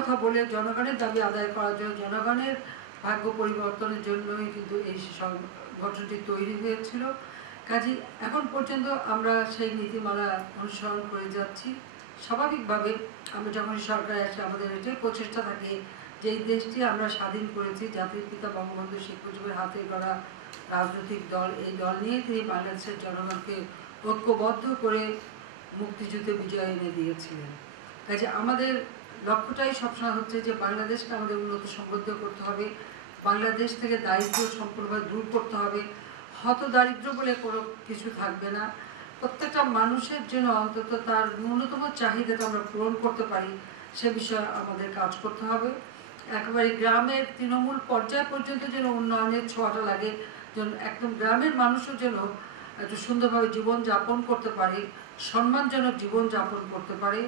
কথা বলে জনগণের দাবি আদায় করার জন্য, জনগণের ভাগ্য পরিবর্তনের জন্যই কিন্তু এই সংগঠনটি তৈরি হয়েছিল। কাজে এখন পর্যন্ত আমরা সেই নীতিমালা অনুসরণ করে যাচ্ছি। স্বাভাবিকভাবে আমরা যখন সরকারে আসে আমাদের এটাই প্রচেষ্টা থাকে যে দেশটি আমরা স্বাধীন করেছি, জাতির পিতা বঙ্গবন্ধু শেখ মুজিবের হাতে গড়া রাজনৈতিক দল, এই দল নিয়ে তিনি বাংলাদেশের জনগণকে ঐক্যবদ্ধ করে মুক্তিযুদ্ধে বিজয় এনে দিয়েছিলেন। কাজে আমাদের লক্ষ্যটাই সবসময় হচ্ছে যে বাংলাদেশকে আমাদের উন্নত সমৃদ্ধ করতে হবে, বাংলাদেশ থেকে দারিদ্র সম্পূর্ণভাবে দূর করতে হবে। হত দারিদ্র বলে কোনো কিছু থাকবে না। প্রত্যেকটা মানুষের জন্য অন্তত তার ন্যূনতম চাহিদাটা আমরা পূরণ করতে পারি, সে বিষয়ে আমাদের কাজ করতে হবে। একেবারে গ্রামের তৃণমূল পর্যায় পর্যন্ত যেন উন্নয়নের ছোঁয়াটা লাগে, যেন একদম গ্রামের মানুষও যেন একটু সুন্দরভাবে জীবন যাপন করতে পারে, সম্মানজনক জীবন যাপন করতে পারে।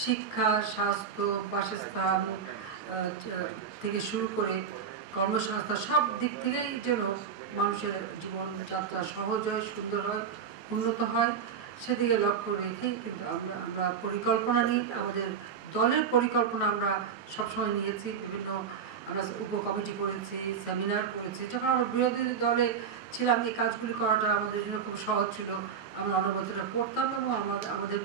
শিক্ষা, স্বাস্থ্য, বাসস্থান থেকে শুরু করে কর্মসংস্থান সব দিক থেকেই যেন মানুষের জীবনযাত্রা সহজ হয়, সুন্দর হয়, উন্নত হয়, সেদিকে লক্ষ্য রেখেই কিন্তু আমরা আমরা পরিকল্পনা নিই। আমাদের দলের পরিকল্পনা আমরা সবসময় নিয়েছি। বিভিন্ন আমরা উপকমিটি করেছি, সেমিনার করেছি। যখন আমরা বিরোধী দলে ছিলাম, এই কাজগুলি করাটা আমাদের জন্য খুব সহজ ছিল। আমরা অনুমতিটা পড়তাম এবং আমাদের আমাদের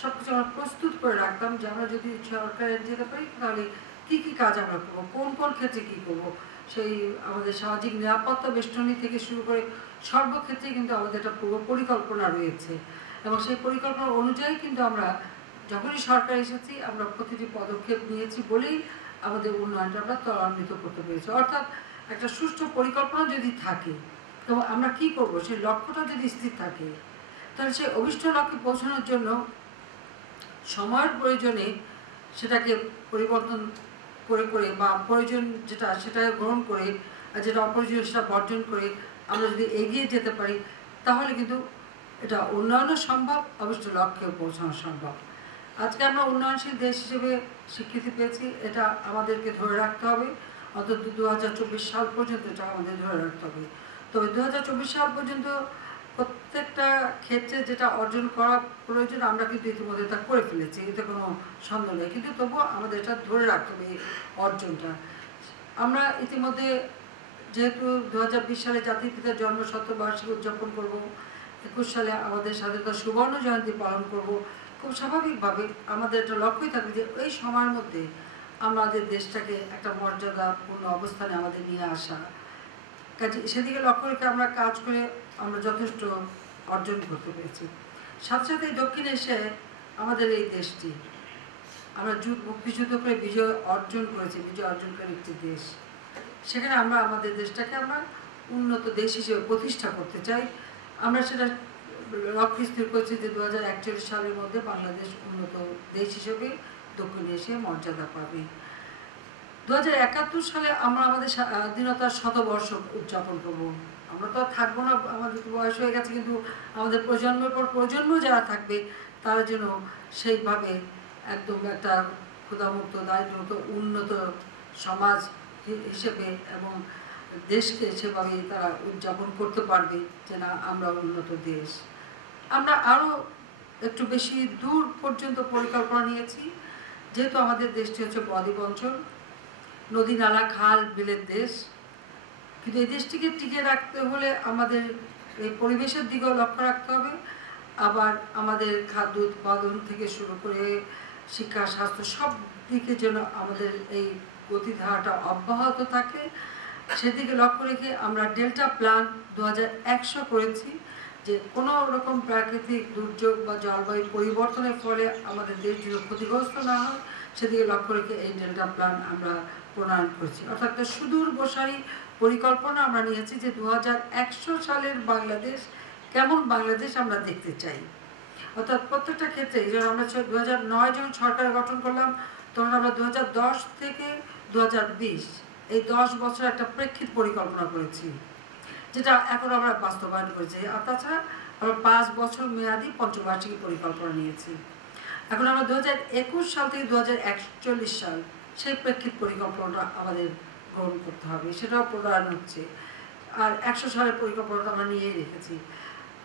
সব কিছু আমরা প্রস্তুত করে রাখতাম যে আমরা যদি সরকারে যেতে পারি, তাহলে কী কী কাজ আমরা করব? কোন কোন ক্ষেত্রে কী করব? সেই আমাদের সামাজিক নিরাপত্তা বেষ্টনী থেকে শুরু করে সর্বক্ষেত্রে কিন্তু আমাদের একটা পূর্ব পরিকল্পনা রয়েছে। এবং সেই পরিকল্পনা অনুযায়ী কিন্তু আমরা যখনই সরকার এসেছি, আমরা প্রতিটি পদক্ষেপ নিয়েছি বলেই আমাদের উন্নয়নটা আমরা ত্বরান্বিত করতে পেরেছি। অর্থাৎ একটা সুষ্ঠু পরিকল্পনা যদি থাকে তো আমরা কি করব? সেই লক্ষ্যটা যদি স্থির থাকে, তাহলে সেই অভিষ্ট লক্ষ্যে পৌঁছানোর জন্য সময়ের প্রয়োজনে সেটাকে পরিবর্তন করে করে বা প্রয়োজন যেটা সেটা গ্রহণ করে আর যেটা অপ্রয়োজনীয় সেটা বর্জন করে আমরা যদি এগিয়ে যেতে পারি, তাহলে কিন্তু এটা উন্নয়নও সম্ভব অবশ্য লক্ষ্যে পৌঁছানো সম্ভব। আজকে আমরা উন্নয়নশীল দেশ হিসেবে স্বীকৃতি পেয়েছি, এটা আমাদেরকে ধরে রাখতে হবে। অন্তত দু সাল পর্যন্ত এটা আমাদের ধরে রাখতে হবে। তবে দু সাল পর্যন্ত প্রত্যেকটা ক্ষেত্রে যেটা অর্জন করা প্রয়োজন, আমরা কিন্তু ইতিমধ্যে তা করে ফেলেছি। এতে কোনো সন্দেহ নেই। কিন্তু তবুও আমাদের এটা ধরে রাখতে হবে এই অর্জনটা। আমরা ইতিমধ্যে যেহেতু দু হাজার বিশ সালে জাতির পিতার জন্ম শতবার্ষিকী উদযাপন করব, একুশ সালে আমাদের স্বাধীনতা সুবর্ণ জয়ন্তী পালন করব, খুব স্বাভাবিকভাবে আমাদের একটা লক্ষ্যই থাকবে যে এই সময়ের মধ্যে আমাদের দেশটাকে একটা মর্যাদাপূর্ণ অবস্থানে আমাদের নিয়ে আসা। কাজে সেদিকে লক্ষ্য রেখে আমরা কাজ করে আমরা যথেষ্ট অর্জন করতে পেরেছি। সাথে সাথে দক্ষিণ এশিয়ায় আমাদের এই দেশটি, আমরা যুগ মুক্তিযুদ্ধ করে বিজয় অর্জন করেছি, বিজয় অর্জনকারী একটি দেশ। সেখানে আমরা আমাদের দেশটাকে আমরা উন্নত দেশ হিসেবে প্রতিষ্ঠা করতে চাই। আমরা সেটা লক্ষ্য স্থির করছি যে দু সালের মধ্যে বাংলাদেশ উন্নত দেশ হিসেবে দক্ষিণ এশিয়ায় মর্যাদা পাবে। দু হাজার একাত্তর সালে আমরা আমাদের স্বাধীনতার শতবর্ষ উদযাপন করব। আমরা তো আর থাকব না আমাদের তো বয়স হয়ে গেছে, কিন্তু আমাদের প্রজন্মের পর প্রজন্ম যারা থাকবে, তারা যেন সেইভাবে একদম একটা ক্ষুধামুক্ত দারিদ্রমুক্ত উন্নত সমাজ হিসেবে এবং দেশকে সেভাবে তারা উদযাপন করতে পারবে যে না আমরা উন্নত দেশ। আমরা আরও একটু বেশি দূর পর্যন্ত পরিকল্পনা নিয়েছি, যেহেতু আমাদের দেশটি হচ্ছে বদ্বীপ অঞ্চল, নদী, নালা, খাল, বিলের দেশ। কিন্তু এই দেশটিকে টিকে রাখতে হলে আমাদের এই পরিবেশের দিকেও লক্ষ্য রাখতে হবে। আবার আমাদের খাদ্য উৎপাদন থেকে শুরু করে শিক্ষা, স্বাস্থ্য সব দিকে যেন আমাদের এই গতিধারাটা অব্যাহত থাকে, সেদিকে লক্ষ্য রেখে আমরা ডেল্টা প্ল্যান দু করেছি যে কোনো রকম প্রাকৃতিক দুর্যোগ বা জলবায়ু পরিবর্তনের ফলে আমাদের দেশ যদি ক্ষতিগ্রস্ত না হয়, সেদিকে লক্ষ্য রেখে এই ডেল্টা প্ল্যান আমরা প্রণয়ন করেছি। অর্থাৎ সুদূর প্রসারী পরিকল্পনা আমরা নিয়েছি যে দু হাজার একশো সালের বাংলাদেশ, কেমন বাংলাদেশ আমরা দেখতে চাই। অর্থাৎ প্রত্যেকটা ক্ষেত্রে যেমন আমরা দু হাজার নয় যখন সরকার গঠন করলাম, তখন আমরা দু হাজার দশ থেকে দু হাজার বিশ, এই দশ বছর একটা প্রেক্ষিত পরিকল্পনা করেছি, যেটা এখন আমরা বাস্তবায়ন করেছি। আর তাছাড়া আমরা পাঁচ বছর মেয়াদি পঞ্চবার্ষিকী পরিকল্পনা নিয়েছি। এখন আমরা দু হাজার একুশ সাল থেকে দু হাজার একচল্লিশ সাল, সেই প্রেক্ষিত পরিকল্পনাটা আমাদের গ্রহণ করতে হবে সেটাও প্রদান হচ্ছে। আর একশো সালের পরিকল্পনাটা আমরা নিয়েই রেখেছি।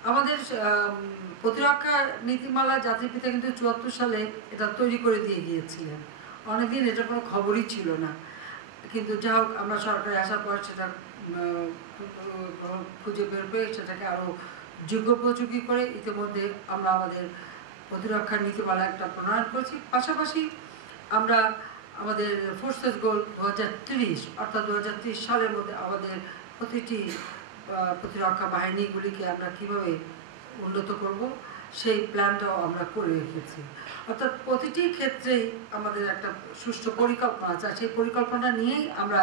আমাদের আম, প্রতিরক্ষা নীতিমালা জাতির পিতা কিন্তু চুয়াত্তর সালে এটা তৈরি করে দিয়ে গিয়েছিলেন। অনেকদিন এটা কোনো খবরই ছিল না। কিন্তু যা হোক আমরা সরকারে আসার পর সেটা খুঁজে বের করে সেটাকে আরও যুগোপযোগী করে ইতিমধ্যে আমরা আমাদের প্রতিরক্ষা নীতিমালা একটা প্রণয়ন করেছি। পাশাপাশি আমরা আমাদের ফোর্সেস গোল দু হাজার তিরিশ, অর্থাৎ দু হাজার তিরিশ সালের মধ্যে আমাদের প্রতিটি প্রতিরক্ষা বাহিনীগুলিকে আমরা কীভাবে উন্নত করব, সেই প্ল্যানটাও আমরা করে রেখেছি। অর্থাৎ প্রতিটি ক্ষেত্রেই আমাদের একটা সুষ্ঠু পরিকল্পনা আছে সেই পরিকল্পনা নিয়েই আমরা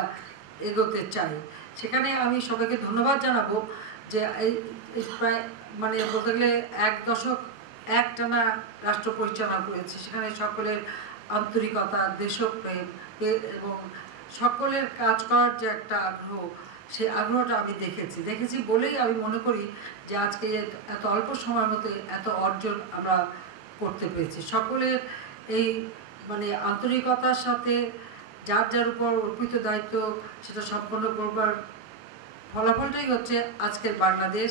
এগোতে চাই। সেখানে আমি সবাইকে ধন্যবাদ জানাব যে এই প্রায় মানে বলতে গেলে এক দশক এক টানা রাষ্ট্র পরিচালনা করেছে। সেখানে সকলের আন্তরিকতা, দেশপ্রেম এবং সকলের কাজ করার যে একটা আগ্রহ, সেই আগ্রহটা আমি দেখেছি। দেখেছি বলেই আমি মনে করি যে আজকে এত অল্প সময়ের মধ্যে এত অর্জন আমরা করতে পেরেছি। সকলের এই মানে আন্তরিকতার সাথে যার যার উপর অর্পিত দায়িত্ব সেটা সম্পন্ন করবার ফলাফলটাই হচ্ছে আজকের বাংলাদেশ।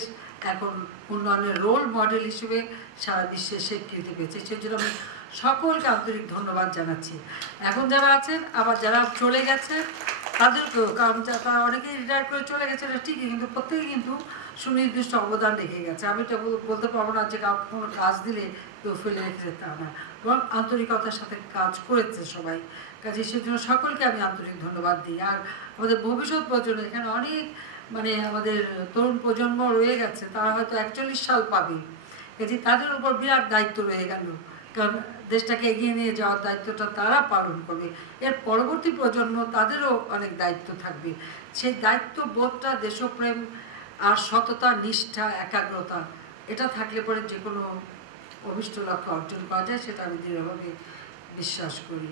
এখন উন্নয়নের রোল মডেল হিসেবে সারা বিশ্বে স্বীকৃতি পেয়েছে। সেজন্য আমি সকলকে আন্তরিক ধন্যবাদ জানাচ্ছি। এখন যারা আছেন, আবার যারা চলে গেছে তাদেরকেও কারণ তারা অনেকেই রিটায়ার করে চলে গেছে এটা ঠিকই, কিন্তু প্রত্যেকে কিন্তু সুনির্দিষ্ট অবদান রেখে গেছে। আমি এটা বলতে পারব না যে কাউকে কোনো কাজ দিলে কেউ ফেলে রেখেছে তা না। এবং আন্তরিকতার সাথে কাজ করেছে সবাই। কাজে সেজন্য সকলকে আমি আন্তরিক ধন্যবাদ দিই। আর আমাদের ভবিষ্যৎ প্রজন্ম, এখানে অনেক মানে আমাদের তরুণ প্রজন্ম রয়ে গেছে, তারা হয়তো একচল্লিশ সাল পাবে। কাজে তাদের উপর বিরাট দায়িত্ব রয়ে গেল। কারণ দেশটাকে এগিয়ে নিয়ে যাওয়ার দায়িত্বটা তারা পালন করবে। এর পরবর্তী প্রজন্ম তাদেরও অনেক দায়িত্ব থাকবে। সেই দায়িত্ব বোধটা দেশপ্রেম আর সততা, নিষ্ঠা, একাগ্রতা, এটা থাকলে পরে যে কোনো অভিষ্ট লক্ষ্য অর্জন করা যায়, সেটা আমি দৃঢ়ভাবে বিশ্বাস করি।